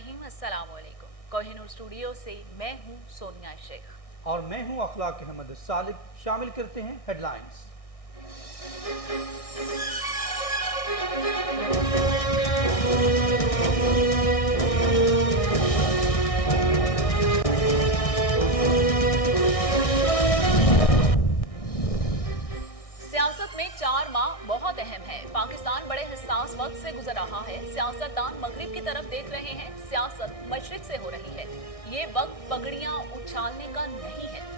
रहीम, अस्सलाम वालेकुम। कोहिनूर स्टूडियो से मैं हूं सोनिया शेख और मैं हूं अखलाक अहमद सालिब। शामिल करते हैं हेडलाइंस। सियासत में 4 माह बहुत अहम है। पाकिस्तान बड़े हिस्सास वक्त से गुजर रहा है। सियासतदान मगरिब की तरफ देख रहे हैं, सियासत मशरिक से हो रही है। ये वक्त पगड़ियां उछालने का नहीं है।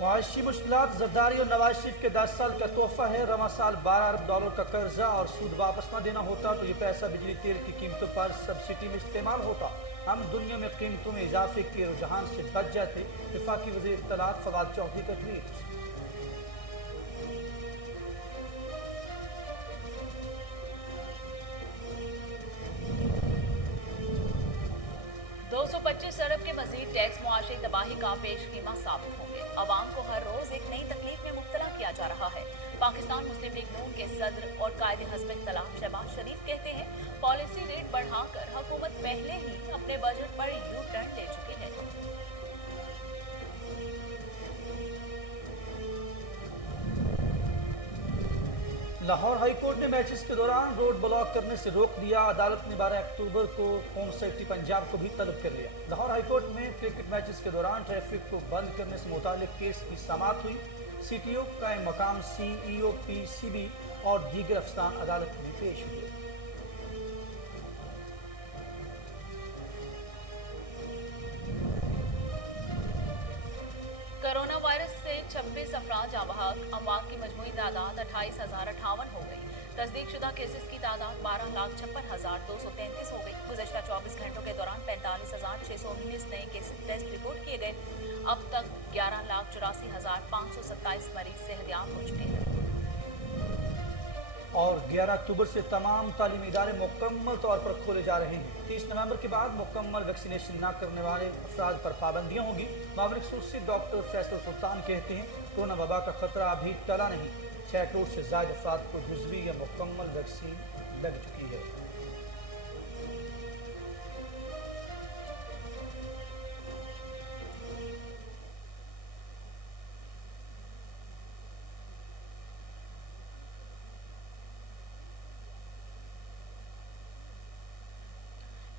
मुआशी मुश्किलात, जरदारी और नवाज शरीफ के 10 साल का तोहफा है। रवां साल $12 अरब का कर्जा और सूद वापस न देना होता तो ये पैसा बिजली तेल की कीमतों पर सब्सिडी में इस्तेमाल होता। हम दुनिया में कीमतों में इजाफे के रुझान से बच जाते। वफाकी वज़ीर इत्तलात फवाद चौधरी का ट्वीट। 225 अरब के मजीद टैक्स मुआशी तबाही का पेशगीमा साबित होंगे। अवाम को हर रोज एक नई तकलीफ में मुब्तला किया जा रहा है। पाकिस्तान मुस्लिम लीग नून के सदर और कायदे हज़्ब इख्तिलाफ शहबाज शरीफ कहते हैं, पॉलिसी रेट बढ़ाकर हुकूमत पहले ही अपने बजट पर यू टर्न ले चुकी है। लाहौर हाई कोर्ट ने मैचेस के दौरान रोड ब्लॉक करने से रोक दिया। अदालत ने 12 अक्टूबर को होम सेक्रेटरी पंजाब को भी तलब कर लिया। लाहौर हाई कोर्ट में क्रिकेट मैचेस के दौरान ट्रैफिक को बंद करने से मुतालिक केस की समाअत हुई। CTO कायम मकाम CEO PCB और दीगर अफसरान अदालत में पेश हुए। कोरोना वायरस से 26 अफराद जाँ अमवात की मजमूई तादाद 28,058 हो गई। तस्दीक शुदा केसेस की तादाद 12,56,233 हो गई। गुज़श्ता 24 घंटों के दौरान 45,619 नए केसेस टेस्ट रिपोर्ट किए गए। अब तक 11,84,527 मरीज सेहतयाब हो चुके हैं। और 11 अक्टूबर से तमाम तालीमी इदारे मुकम्मल तौर पर खोले जा रहे हैं। 30 नवंबर के बाद मुकम्मल वैक्सीनेशन न करने वाले अफराद पर पाबंदियां होंगी। मामले खसूसी डॉक्टर फैसल सुल्तान कहते हैं, कोरोना वबा का खतरा अभी टला नहीं। 6 करोड़ से ज़ायद अफराद को जुज़वी या मुकम्मल वैक्सीन लग चुकी है।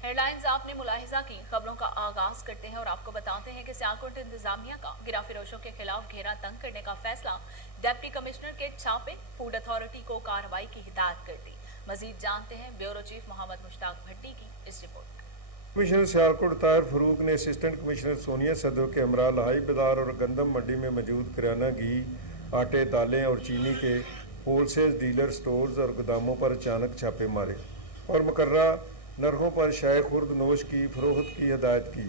हेडलाइंस आपने मुलाहिजा की। खबरों का आगाज करते हैं और आपको बताते हैं कि सियालकोट इंतजामिया का गिराफिरोशों के खिलाफ घेरा तंग करने का फैसला। डिप्टी कमिश्नर के छापे, फूड अथॉरिटी को कार्रवाई की हिदायत कर दी। मजीद जानते हैं ब्यूरो चीफ मोहम्मद मुश्ताक भट्टी की इस रिपोर्ट। कमिश्नर सियालकोट ताहिर फरूक ने असिस्टेंट कमिश्नर सोनिया सदर के हमरा लाही बाजार और गंदम मंडी में मौजूद किराना, घी, आटे, दालें और चीनी के होलसेल डीलर स्टोर्स और गोदामों पर अचानक छापे मारे और मुकर्रा नरखों पर शाय खुर्द नोश की फरोख्त की हिदायत की।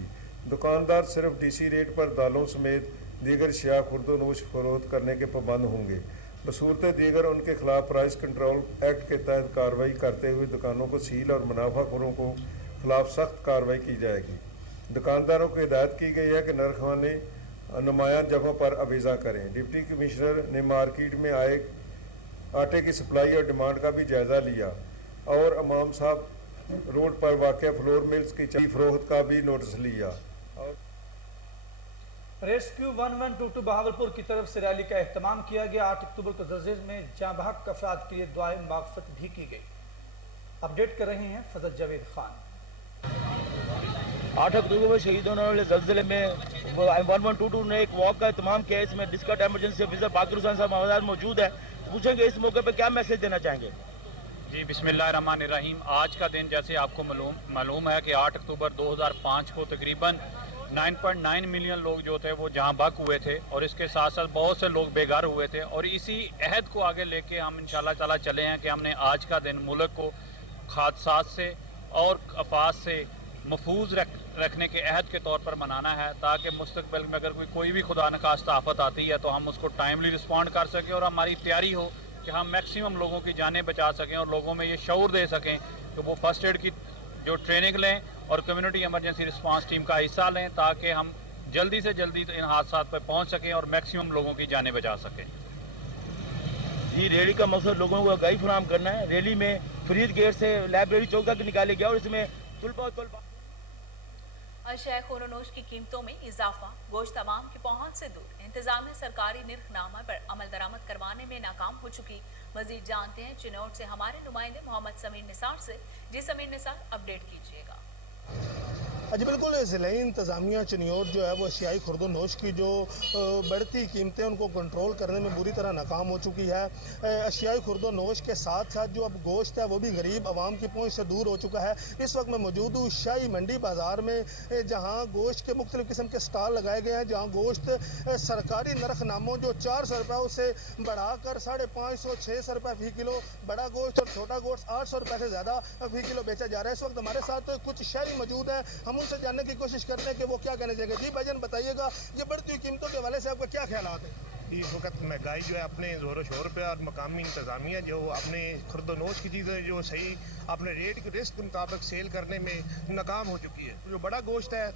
दुकानदार सिर्फ DC रेट पर दालों समेत दीगर शिया खुर्द नोश फरोख्त करने के पाबंद होंगे। बसूरत दीगर उनके खिलाफ प्राइस कंट्रोल एक्ट के तहत कार्रवाई करते हुए दुकानों को सील और मुनाफाखोरों को खिलाफ सख्त कार्रवाई की जाएगी। दुकानदारों को हिदायत की गई है कि नरखाने नुमायां जगहों पर अवीज़ा करें। डिप्टी कमिश्नर ने मार्केट में आए आटे की सप्लाई और डिमांड का भी जायज़ा लिया और इमाम साहब रोड पर वाक़ फ्लोर मिल्स की फरोख्त का भी नोटिस लिया। रेस्क्यू 1122 बहावलपुर की तरफ से रैली का एहतमाम किया गया। 8 अक्टूबर को ज़लज़ले में जाँ बहक अफराद के लिए दुआए माग़फ़िरत भी की गई। अपडेट कर रहे हैं फजल जावेद खान। 8 अक्टूबर को शहीद होने वाले ज़लज़ले में 1122 ने एक वॉक का एहतमाम किया। इसमें डिस्ट्रिक्ट एमरजेंसी ऑफिसर बाकिर हुसैन साहब हमारे मौजूद है। पूछेंगे इस मौके पर क्या मैसेज देना चाहेंगे। जी बिस्मिल्लाहिर्रहमानिर्रहीम। आज का दिन जैसे आपको मालूम है कि 8 अक्टूबर 2005 को तकरीबन 9.9 मिलियन लोग जो थे वो जहाँ बक हुए थे और इसके साथ साथ बहुत से लोग बेघर हुए थे। और इसी अहद को आगे लेके हम इंशाल्लाह ताला चले हैं कि हमने आज का दिन मुल्क को हादसात से और आफात से महफूज रखने के अहद के तौर पर मनाना है, ताकि मुस्तकबिल में अगर कोई भी खुदा नखास्ता आफत आती है तो हम उसको टाइमली रिस्पॉन्ड कर सकें और हमारी तैयारी हो कि हम मैक्सिमम लोगों की जानें बचा सकें और लोगों में ये शऊर दे सकें कि वो फर्स्ट एड की जो ट्रेनिंग लें और कम्युनिटी इमरजेंसी रिस्पांस टीम का हिस्सा लें, ताकि हम जल्दी से जल्दी इन हादसात पर पहुंच सकें और मैक्सिमम लोगों की जानें बचा सकें। जी, रैली का मकसद लोगों को आगाही फराहम करना है। रैली में फरीद गेट से लाइब्रेरी चौक तक निकाले गया और इसमें तुलबा अशय खोरोनोश की कीमतों में इजाफा, गोश्त तमाम की पहुंच से दूर, इंतजामिया सरकारी निर्खनामा पर अमल दरामद करवाने में नाकाम हो चुकी। मजीद जानते हैं चिनौट से हमारे नुमाइंदे मोहम्मद समीर निसार से। जी समीर निसार, अपडेट कीजिएगा। जी बिल्कुल, ज़िले इंतज़ामिया चिन्योट जो है वो एशियाई खुर्दोनोश की जो बढ़ती कीमतें उनको कंट्रोल करने में बुरी तरह नाकाम हो चुकी है। एशियाई खुर्दोनोश के साथ साथ जो अब गोश्त है वो भी गरीब आवाम की पहुंच से दूर हो चुका है। इस वक्त मैं मौजूद हूँ शाही मंडी बाज़ार में, जहाँ गोश्त के मुख्तलिफ़ किस्म के स्टॉल लगाए गए हैं, जहाँ गोश्त सरकारी नरखनामों जो 400 रुपये उसे बढ़ाकर 550 600 रुपये फ़ी किलो, बड़ा गोश्त और छोटा गोश्त 800 रुपये से ज़्यादा फ़ी किलो बेचा जा रहा है। इस वक्त हमारे साथ कुछ शहरी मौजूद हैं, हम उनसे जानने की कोशिश करते हैं कि वो क्या कहना चाहेंगे। जी भाईजान, बताइएगा ये बढ़ती हुई कीमतों के हवाले से आपका क्या ख्यालात है? इस वक्त महंगाई जो है अपने ज़ोर शोर पे और मकामी इंतज़ामिया जो अपने खुर्दोनोश की चीज़ें जो सही अपने रेट के रिस्क के मुताबिक सेल करने में नाकाम हो चुकी है। जो बड़ा गोश्त है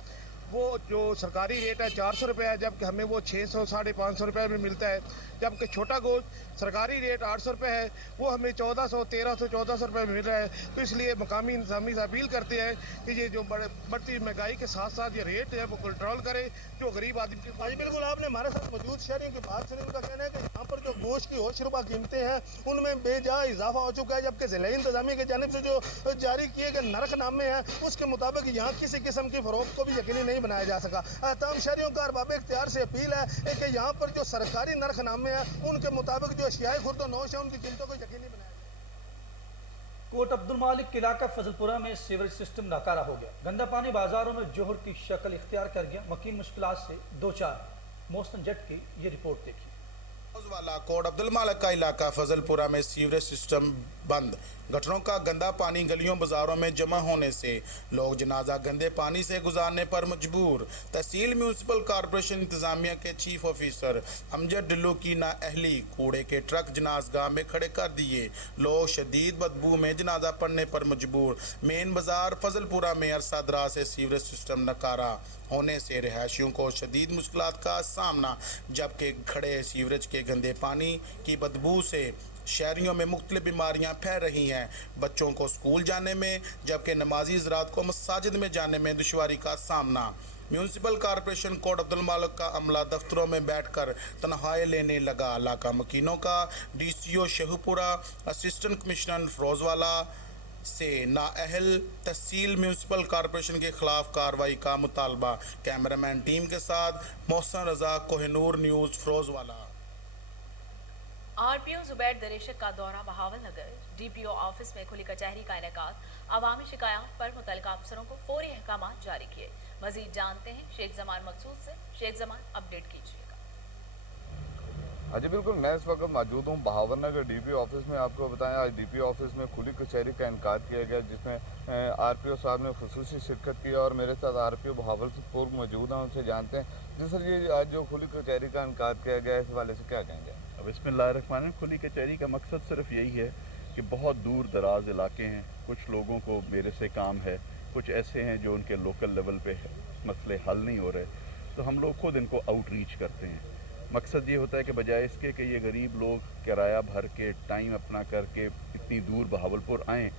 वो जो सरकारी रेट है 400 रुपये है, जबकि हमें वो 600 550 रुपये में मिलता है। जबकि छोटा गोश्त सरकारी रेट 800 रुपये है, वो हमें 1400 1300 1400 रुपये में मिल रहा है। तो इसलिए मकामी इंतज़ामी से अपील करते हैं कि ये जो बढ़ती महंगाई के साथ साथ ये रेट है वो कंट्रोल करे, जो गरीब आदमी के। हाँ जी बिल्कुल, आपने हमारे साथ मौजूद शहरियों की बात सुनी। उनका कहना है कि यहाँ पर जो गोश्त की होश रुपा कीमतें हैं उनमें बेजा इजाफा हो चुका है, जबकि ज़िले इंतज़ामिया की जानिब से जो जारी किए गए नरखनामे हैं उसके मुताबिक यहाँ किसी किस्म की फ़रोख्त को भी यकीनी नहीं बनाया जा सका। तमाम शहरियों का अरबाब इख्तियार से अपील है कि यहाँ पर जो सरकारी नरखनामे हैं उनके मुताबिक जो एशियाई खुर्दोनोश है उनकी कीमतों को यकीनी बनाया जाए। कोट अब्दुल मालिक के इलाका फजलपुरा में सीवरेज सिस्टम नाकारा हो गया। गंदा पानी बाजारों में जोहर की शक्ल इख्तियार कर गया। मकीन मुश्किलात से दो चार। मोहसिन जट की ये रिपोर्ट देखिए। वाला कोट अब्दुल मालिक का इलाका फजलपुरा में सीवरेज सिस्टम बंद। गटरों का गंदा पानी गलियों बाजारों में जमा होने से लोग जनाजा गंदे पानी से गुजारने पर मजबूर। तहसील म्यूनसिपल कॉरपोरेशन इंतजामिया के चीफ ऑफिसर अमजद डिल्लू की नाअहली, कूड़े के ट्रक जनाजगाह में खड़े कर दिए। लोग शदीद बदबू में जनाजा पड़ने पर मजबूर। मेन बाजार फजलपुरा में अरसा दराज से सीवरेज सिस्टम नकारा होने से रिहायशियों को शदीद मुश्किलात का सामना, जबकि खड़े सीवरेज के गंदे पानी की बदबू से शहरियों में मुख्तलिफ बीमारियां फैल रही हैं। बच्चों को स्कूल जाने में जबकि नमाजी हज़रात को मसाजिद में जाने में दुश्वारी का सामना। म्यूनसिपल कॉरपोरेशन कोट अब्दुल मालिक का अमला दफ्तरों में बैठकर तनख्वाहें लेने लगा। इलाका मकीनों का DCO Sheikhupura, assistant commissioner Firozwala से नाअहल तहसील म्यूनसिपल कॉरपोरेशन के खिलाफ कार्रवाई का मुतालबा। कैमरामैन टीम के साथ मोहसिन रजा, कोहिनूर न्यूज़, फिरोजवाला। RPO जुबैर दरेशक का दौरा बहावल नगर। DPO ऑफिस में खुली कचहरी का इनेकाद। अवामी शिकायत पर मुतल्लिका अफसरों को फौरी अहकाम जारी किए। मजीद जानते हैं शेख जमान मकसूद से। शेख जमान, अपडेट कीजिएगा। हाँ जी बिल्कुल, मैं इस वक्त मौजूद हूँ बहावल नगर DPO ऑफिस में। आपको बताएं आज DPO ऑफिस में खुली कचहरी का इनेकाद किया गया, जिसमें RPO साहब ने खुसूसी शिरकत की और मेरे साथ RPO बहावलपुर मौजूद हैं, उनसे जानते हैं। जिस तरह ये आज जो खुली कचहरी का इनेकाद किया गया इस हवाले से क्या कहेंगे? बिस्मिल्लाहिर्रहमानिर्रहीम। खुली कचहरी का मकसद सिर्फ यही है कि बहुत दूर दराज इलाके हैं, कुछ लोगों को मेरे से काम है, कुछ ऐसे हैं जो उनके लोकल लेवल पे मसले हल नहीं हो रहे, तो हम लोग खुद इनको आउटरीच करते हैं। मकसद ये होता है कि बजाय इसके कि ये गरीब लोग किराया भर के टाइम अपना करके इतनी दूर बहावलपुर आएँ,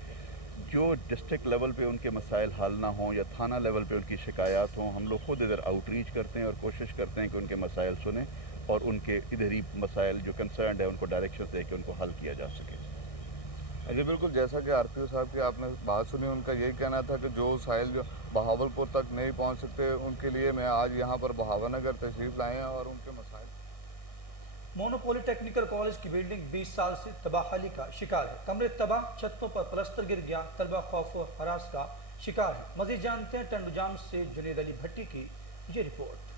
जो डिस्ट्रिक्ट लेवल पे उनके मसाइल हल ना हों या थाना लेवल पे उनकी शिकायत हों, हम लोग खुद इधर आउटरीच करते हैं और कोशिश करते हैं कि उनके मसाइल सुनें और उनके इधर ही मसाइल जो कंसर्न है उनको डायरेक्शन दे के उनको हल किया जा सके। जी बिल्कुल, जैसा कि RPO साहब की आपने बात सुनी, उनका यही कहना था कि जो साहिल जो बहावलपुर तक नहीं पहुंच सकते उनके लिए मैं आज यहाँ पर बहावल नगर तशरीफ़ लाए हैं और उनके मसाइल। मोनोपोली टेक्निकल कॉलेज की बिल्डिंग 20 साल से तबाहली का शिकार है। कमरे तबाह, छतों पर प्लास्टर गिर गया। तलबा खौफ और हरास का शिकार है। मजीद जानते हैं टंडुजाम से जुनेद अली भट्टी की ये रिपोर्ट।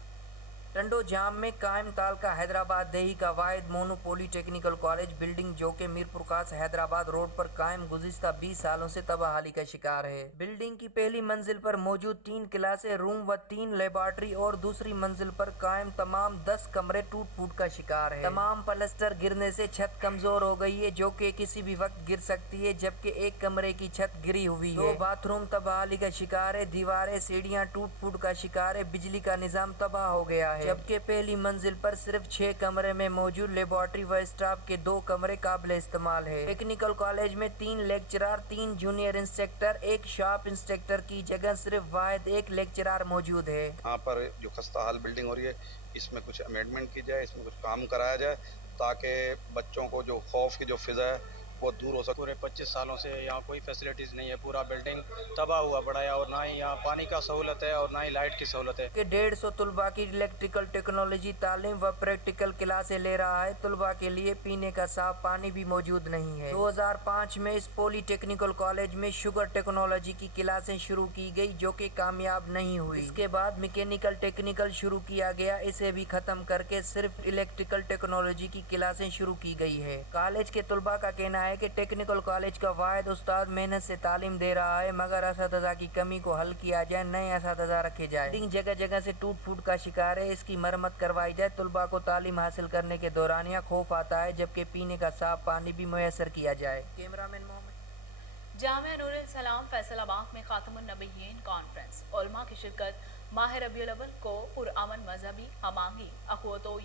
टंडो जाम में कायम ताल का हैदराबाद देही का वाहिद मोनू पॉलीटेक्निकल कॉलेज बिल्डिंग जो के मीरपुर खास हैदराबाद रोड पर कायम गुज़िश्ता 20 सालों से तबाहाली का शिकार है। बिल्डिंग की पहली मंजिल पर मौजूद 3 क्लासे रूम व 3 लेबॉर्ट्री और दूसरी मंजिल पर कायम तमाम 10 कमरे टूट फूट का शिकार है। तमाम पलस्तर गिरने से छत कमजोर हो गई है जो कि किसी भी वक्त गिर सकती है, जबकि एक कमरे की छत गिरी हुई है। 2 बाथरूम तबाहाली का शिकार है, दीवारें सीढ़ियां टूट फूट का शिकार है, बिजली का निजाम तबाह हो गया है, जबकि पहली मंजिल पर सिर्फ 6 कमरे में मौजूद लेबॉर्ट्री व स्टाफ के 2 कमरे काबिल इस्तेमाल है। टेक्निकल कॉलेज में 3 lecturer, 3 junior instructor, 1 shop instructor की जगह सिर्फ वाहिद 1 लेक्चरर मौजूद है। यहाँ पर जो खस्ता हाल बिल्डिंग हो रही है इसमें कुछ अमेंडमेंट की जाए, इसमें कुछ काम कराया जाए ताकि बच्चों को जो खौफ की जो फिजा है वो दूर हो सके। पूरे 25 सालों से यहाँ कोई फैसिलिटीज़ नहीं है, पूरा बिल्डिंग तबाह हुआ पड़ा है और ना ही यहाँ पानी का सहूलत है और ना ही लाइट की सहूलत है। कि 150 तलबा की इलेक्ट्रिकल टेक्नोलॉजी तालीम व प्रैक्टिकल क्लासें ले रहा है। तलबा के लिए पीने का साफ पानी भी मौजूद नहीं है। 2005 में इस पॉलीटेक्निकल कॉलेज में शुगर टेक्नोलॉजी की क्लासें शुरू की गई जो कि कामयाब नहीं हुई। इसके बाद मैकेनिकल टेक्निकल शुरू किया गया, इसे भी खत्म करके सिर्फ इलेक्ट्रिकल टेक्नोलॉजी की क्लासें शुरू की गई है। कॉलेज के तलबा का कहना है कि टेक्निकल कॉलेज का वाहिद उस्ताद मेहनत से तालीम दे रहा है, मगर असातिज़ा की कमी को हल किया जाए, नए असातिज़ा रखे जाए। बिल्डिंग जगह जगह से टूट फूट का शिकार है, इसकी मरम्मत करवाई जाए। तलबा को तालीम हासिल करने के दौरानिया खौफ आता है, जबकि पीने का साफ पानी भी मुयसर किया जाए। कैमरामैन मोहम्मद। जामिया नूरुल सलाम फैसलाबाद में खातमुन नबीयीन कॉन्फ्रेंस उलमा की शिरकत। माह रबीउल अव्वल को पुरअमन मजहबी हमांगी अखवतो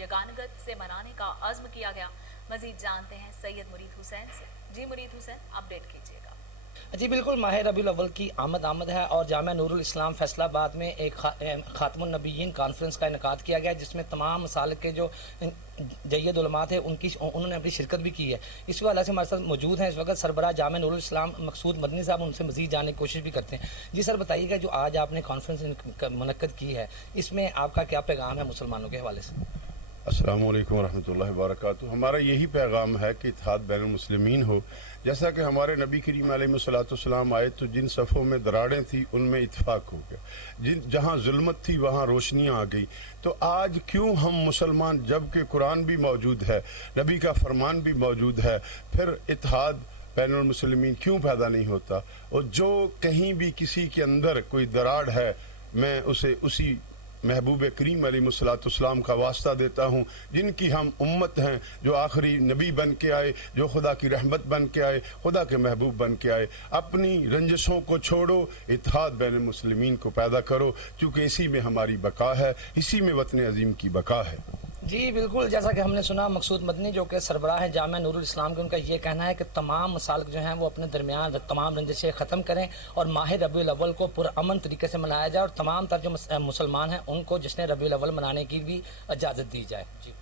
यगानगत से मनाने का अज़्म किया गया। मजीद जानते हैं सैयद मुरीद हुसैन से। जी मुरीद हुसैन, अपडेट कीजिएगा। जी बिल्कुल, माह रबीउल अव्वल की आमद है और जामिया नूरुल इस्लाम फैसलाबाद में एक खातमुन नबीयीन कॉन्फ्रेंस का इनेकाद किया गया, जिसमें तमाम मसालिक के जो जय्यद उलमा थे उन्होंने अपनी शिरकत भी की है। इस वाले से हमारे साथ मौजूद हैं इस वक्त सरबराह जामिया नूरुल इस्लाम मकसूद मदनी साहब, उनसे मजीद जानने की कोशिश भी करते हैं। जी सर, बताइएगा जो आज आपने कॉन्फ्रेंस मुनक्कद की है, इसमें आपका क्या पैगाम है मुसलमानों के हवाले से? अस्सलामु अलैकुम वरहमतुल्लाहि वबरकातुहू। हमारा यही पैगाम है कि इत्तेहाद बैनुल मुस्लिमीन हो। जैसा कि हमारे नबी करीम अलैहिस्सलाम आए तो जिन सफ़ों में दरारें थी उनमें इत्फाक हो गया, जहाँ जुल्मत थी वहाँ रोशनियाँ आ गई। तो आज क्यों हम मुसलमान, जबकि कुरान भी मौजूद है, नबी का फरमान भी मौजूद है, फिर इत्तेहाद बैनुल मुस्लिमीन क्यों पैदा नहीं होता? और जो कहीं भी किसी के अंदर कोई दरार है, मैं उसे उसी महबूब करीम अलैहिस्सलाम का वास्ता देता हूँ, जिनकी हम उम्मत हैं, जो आखिरी नबी बन के आए, जो खुदा की रहमत बन के आए, खुदा के महबूब बन के आए। अपनी रंजिशों को छोड़ो, इत्तेहाद बैन मुस्लिमीन को पैदा करो, क्योंकि इसी में हमारी बका है, इसी में वतन अजीम की बका है। जी बिल्कुल, जैसा कि हमने सुना मकसूद मदनी जो कि सरबराह है जामिया नूरुल इस्लाम के, उनका ये कहना है कि तमाम मसालिक जो हैं वो अपने दरमियान तमाम रंजिशें ख़त्म करें और माह रबीउल अव्वल को पुरअमन तरीके से मनाया जाए और तमाम तर जो मुसलमान हैं उनको जश्न रबीउल अव्वल मनाने की भी इजाज़त दी जाए। जी,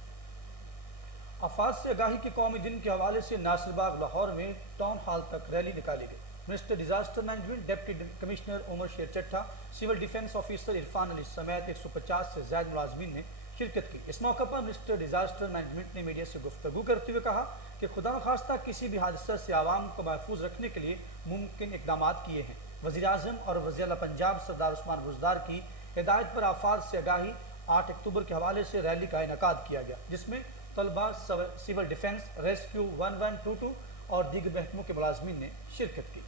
आफात से आगाही के कौमी दिन के हवाले से नासिरबाग लाहौर में टाउन हॉल तक रैली निकाली गई। Minister disaster management, deputy commissioner Umar Sher Chatta, civil defence officer Irfan Ali समेत 150 से ज़्यादा मुलाजमीन ने शिरकत की। इस मौके पर मिनिस्टर डिजास्टर मैनेजमेंट ने मीडिया से गुफ्तगू करते हुए कहा कि खुदा खास्ता किसी भी हादसा से आवाम को महफूज रखने के लिए मुमकिन इकदाम किए हैं। वज़ीर आज़म और वज़ीर आला पंजाब सरदार उस्मान बुज़दार की हिदायत पर आफात से आगाही 8 अक्टूबर के हवाले से रैली का इनेकाद किया गया, जिसमें तलबा, सिविल डिफेंस, रेस्क्यू 1122 और दीगर महकमों के मुलाजमीन ने शिरकत की।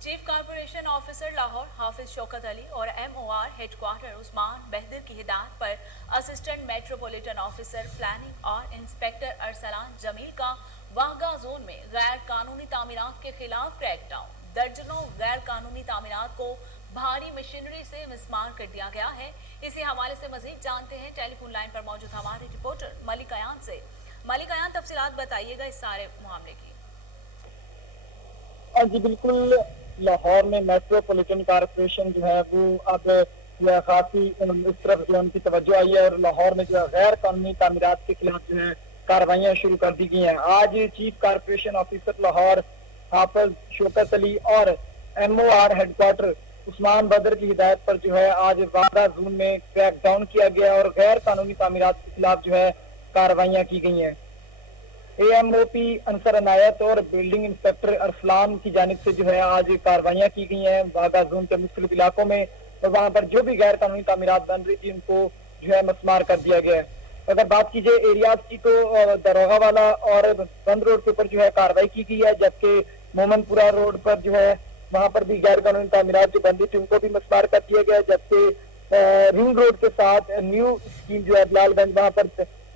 चीफ कॉर्पोरेशन ऑफिसर लाहौर हाफिज शौकत अली और MOR हेडक्वार्टर उस्मान बहदर की हिदायत पर असिस्टेंट मेट्रोपॉलिटन ऑफिसर प्लानिंग और इंस्पेक्टर अरसलान जमील का वाहगा जोन में गैर कानूनी तामीरात के खिलाफ क्रैकडाउन। दर्जनों गैर कानूनी तामीरात को भारी मशीनरी से मिसमार कर दिया गया है। इसी हवाले से मजीद जानते हैं टेलीफोन लाइन पर मौजूद हमारे रिपोर्टर मलिक अयान से। मलिक अयान, तफसीलात बताइएगा इस सारे मामले की। जी बिल्कुल, लाहौर में मेट्रोपॉलिटन कॉर्पोरेशन जो है वो अब काफी इस तरफ जो उनकी तवज्जो आई है और लाहौर में जो गैर कानूनी तामीरात के खिलाफ जो है कार्रवाइयाँ शुरू कर दी गई हैं। आज चीफ कॉर्पोरेशन ऑफिसर लाहौर हाफिज शौकत अली और MOR हेडक्वार्टर عثمان بدر کی ہدایت پر جو ہے آج واگا زون میں کریک ڈاؤن کیا گیا اور غیر قانونی تعمیرات کے خلاف جو ہے کارروائیاں کی گئی ہیں۔ اے ایم او پی انصر عنایت اور بلڈنگ انسپیکٹر ارسلان کی جانب سے جو ہے آج کارروائیاں کی گئی ہیں واگا زون کے مختلف علاقوں میں، اور وہاں پر جو بھی غیر قانونی تعمیرات بن رہی تھی ان کو جو ہے مسمار کر دیا گیا ہے۔ اگر بات کی جائے ایریاز کی تو دروغہ والا اور بند روڈ کے اوپر جو ہے کارروائی کی گئی ہے، جبکہ مومن پورہ روڈ پر جو ہے وہاں پر بھی غیر قانونی تعمیرات جو بن رہی تھی ان کو بھی مسمار کر دیا گیا، جبکہ رنگ روڈ کے ساتھ نیو اسکیم جو ہے بلال گنج وہاں پر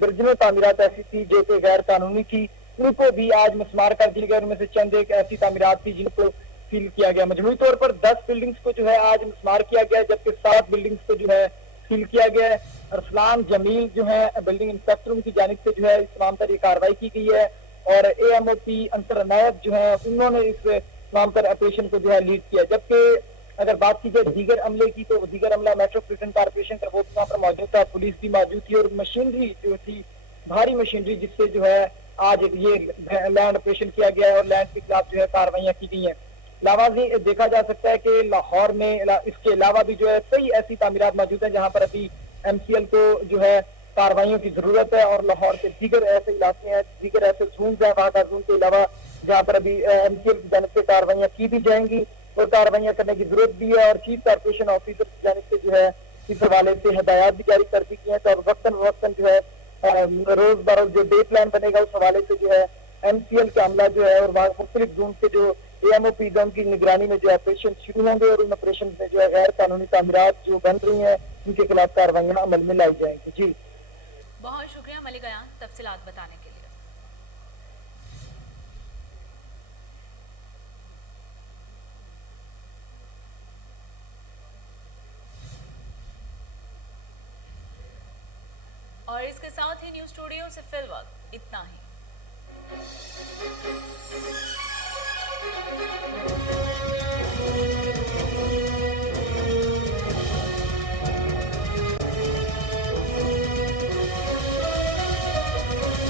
درجنوں تعمیرات ایسی تھی جو کہ غیر قانونی تھی، ان کو بھی آج مسمار کر دیا گیا۔ ان میں سے چند ایک ایسی تعمیرات تھی جن کو سیل کیا گیا۔ مجموعی طور پر 10 بلڈنگز کو جو ہے آج مسمار کیا گیا، جبکہ 7 بلڈنگز کو جو ہے سیل کیا گیا ہے۔ ارسلان جمیل جو ہے بلڈنگ انسپیکٹر ان کی جانب سے جو ہے اس تمام پر یہ کارروائی کی گئی ہے، اور اے ایم او پی انصر عنایت جو ہے انہوں نے اس تمام پر آپریشن کو جو ہے لیڈ کیا۔ جبکہ اگر بات کی جائے دیگر عملے کی تو دیگر عملہ میٹروپولیٹن کارپوریشن کا وہ وہاں پر موجود تھا، پولیس بھی موجود تھی، اور مشینری جو تھی بھاری مشینری جس سے جو ہے آج یہ لینڈ آپریشن کیا گیا ہے اور لینڈ کے خلاف جو ہے کارروائیاں کی گئی ہیں۔ علاوہ دیکھا جا سکتا ہے کہ لاہور میں اس کے علاوہ بھی جو ہے کئی ایسی تعمیرات موجود ہیں جہاں پر ابھی ایم سی ایل کو جو ہے کارروائیوں کی ضرورت ہے، اور لاہور کے دیگر ایسے علاقے ہیں، دیگر ایسے زونز ہیں وہاں کا زون کے علاوہ جہاں پر ابھی ایم سی ایل کی جانب سے کارروائیاں کی بھی جائیں گی، اور کارروائیاں کرنے کی ضرورت بھی ہے، اور چیف کارپوریشن آفیسر کی جانب سے جو ہے اس حوالے سے ہدایات بھی جاری کر دی گئی ہیں۔ تو اب وقتاً جو ہے روز بروز جو ڈے پلان بنے گا اس حوالے سے جو ہے ایم سی ایل کا عملہ جو ہے اور مختلف زون کے جو A M O P zone کی نگرانی میں جو آپریشن شروع ہوں گے، اور ان آپریشن میں جو ہے غیر قانونی تعمیرات جو بن رہی ہیں ان کے خلاف کارروائیاں عمل میں لائی جائیں گی۔ جی بہت شکریہ ملک ایان تفصیلات بتانے کے لیے۔ اور اس کے ساتھ ہی نیوز اسٹوڈیو سے فی الوقت اتنا ہی۔